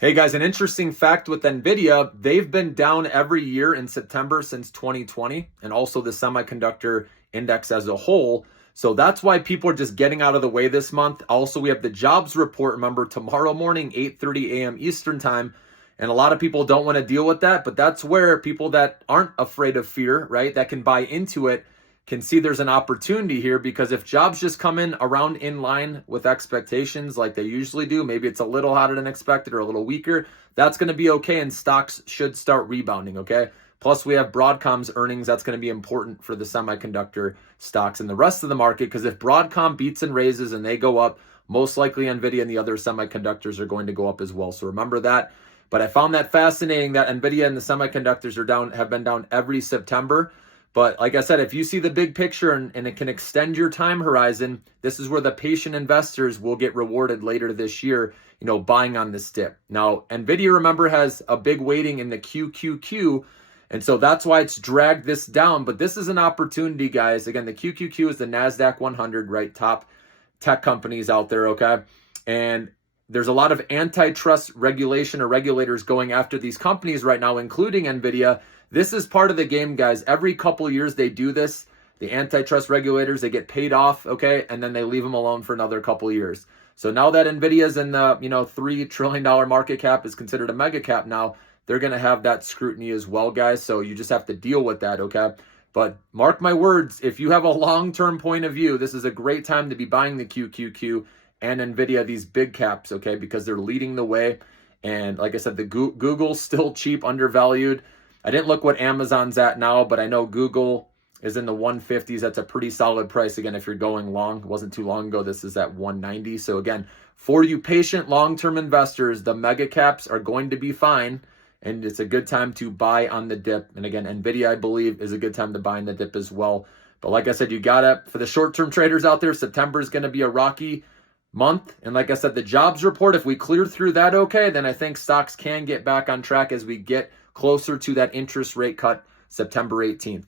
Hey guys, an interesting fact with NVIDIA, they've been down every year in September since 2020, and also the semiconductor index as a whole. So that's why people are just getting out of the way this month. Also, we have the jobs report, remember, tomorrow morning, 8:30 a.m. Eastern time. And a lot of people don't want to deal with that, but that's where people that aren't afraid of fear, right, that can buy into it, can see there's an opportunity here, because if jobs just come in around in line with expectations like they usually do, maybe it's a little hotter than expected or a little weaker, that's going to be okay, and stocks should start rebounding, okay? Plus, we have Broadcom's earnings. That's going to be important for the semiconductor stocks and the rest of the market, because if Broadcom beats and raises and they go up, most likely NVIDIA and the other semiconductors are going to go up as well. So remember that. But I found that fascinating that NVIDIA and the semiconductors are down, have been down every September. But like I said, if you see the big picture and it can extend your time horizon, this is where the patient investors will get rewarded later this year, buying on this dip. Now, NVIDIA, remember, has a big weighting in the QQQ, and so that's why it's dragged this down. But this is an opportunity, guys. Again, the QQQ is the NASDAQ 100, right? Top tech companies out there, okay? And there's a lot of antitrust regulation or regulators going after these companies right now, including NVIDIA. This is part of the game, guys. Every couple of years they do this. The antitrust regulators, they get paid off, okay, and then they leave them alone for another couple of years. So now that NVIDIA's in the, $3 trillion market cap, is considered a mega cap now, they're going to have that scrutiny as well, guys. So you just have to deal with that, okay? But mark my words, if you have a long-term point of view, this is a great time to be buying the QQQ and NVIDIA, these big caps, okay, because they're leading the way. And like I said, the Google's still cheap, undervalued. I didn't look what Amazon's at now, but I know Google is in the 150s. That's a pretty solid price. Again, if you're going long, it wasn't too long ago, this is at 190. So again, for you patient long-term investors, the mega caps are going to be fine, and it's a good time to buy on the dip. And again, NVIDIA, I believe, is a good time to buy in the dip as well. But like I said, you got to, for the short-term traders out there, September is going to be a rocky month. And like I said, the jobs report, if we clear through that okay, then I think stocks can get back on track as we get closer to that interest rate cut September 18th.